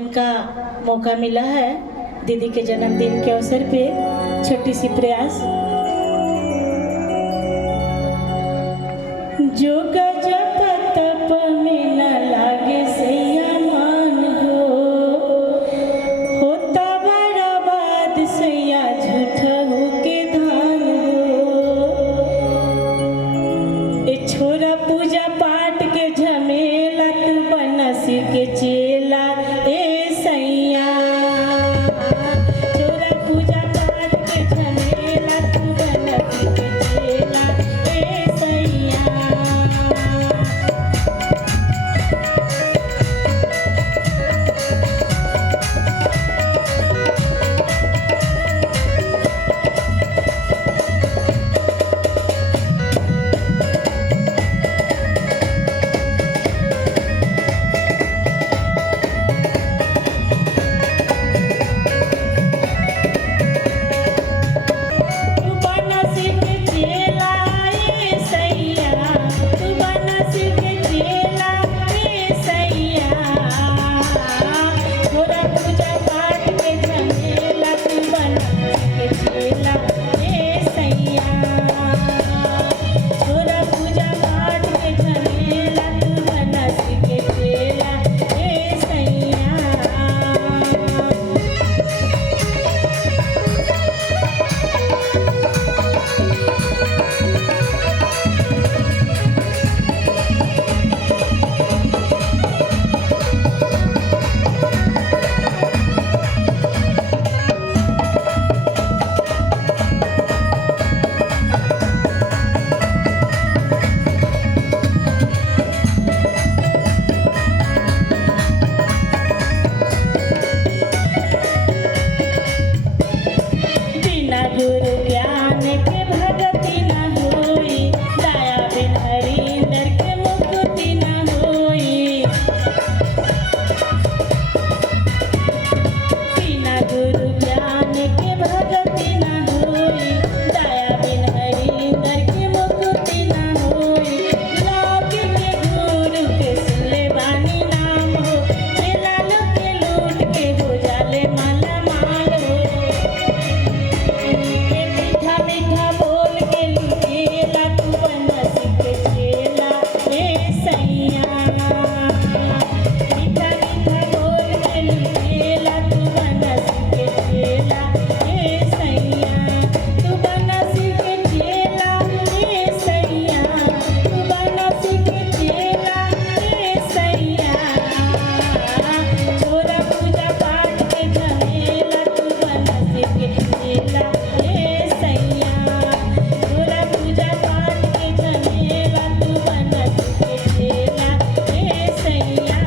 भजन का मौका मिला है दीदी के जन्मदिन के अवसर पे छोटी सी प्रयास। जो गजब तप में न लागे सैया मान हो, होता बड़ा बात सैया झूठा हो के धान हो। ए छोरा पूजा पाठ के झमेला तू बनस के चेला ए सैया। छोरा पूजा पाठ के झमेला तू बनस के चेला ए सैया। गुरु ज्ञान के भगति न होई, दया बिन हरिंदर के मुक्ति न होई। बिना गुरु ज्ञान के भगति न होई, दया बिन हरिंदर के मुक्ति न होई। लोक के गुरु के सुनले बानी नाम हो, चेला लोग के लूट के हो जाले माला माल हो। मीठा बोल के लुटेला तू बनस के चेला ए सैया। मीठा बोल के लुटेला तू बनस के चेला ए सैया। तू बनस के चेला ए सैया। तू बनस के चेला ए सैया। छोरा पूजा पाठ के झमेला तू बनस के चेला ए सैया। छोरा पूजा पाठ के झमेला तू बनस के चेला ए सैया।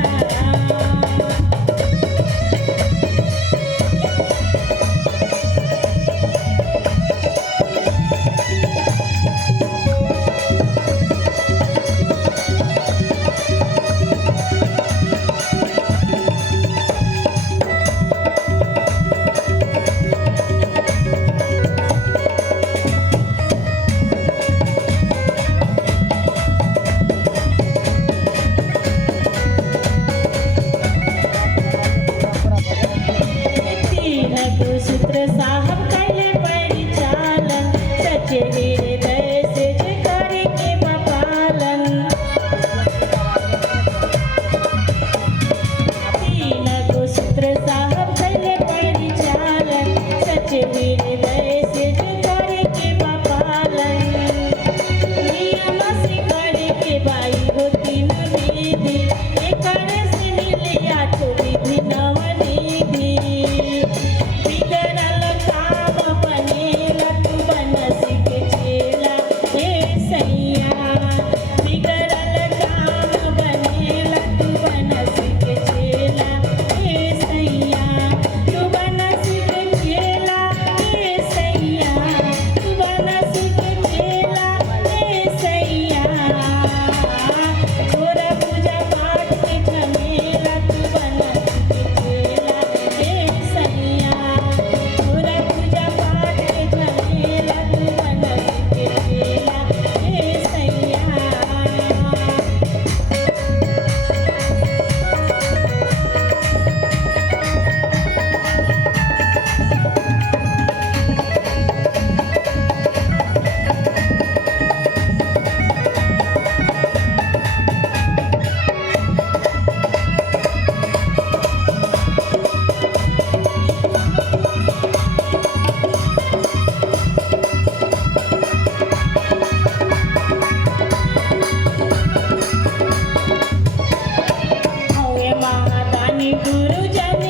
सूत्र साहब कैले परिचालन, सच्चे हृदय से जे करे के पालन। तीन गो सूत्र साहब कैले परिचालन, सच्चे हृदय से जे करे के पालन। नियम से करे के बाई हो तीन विधि, एकर से मिले आठो विधि नवनिधि। बिगड़ल गुरु जन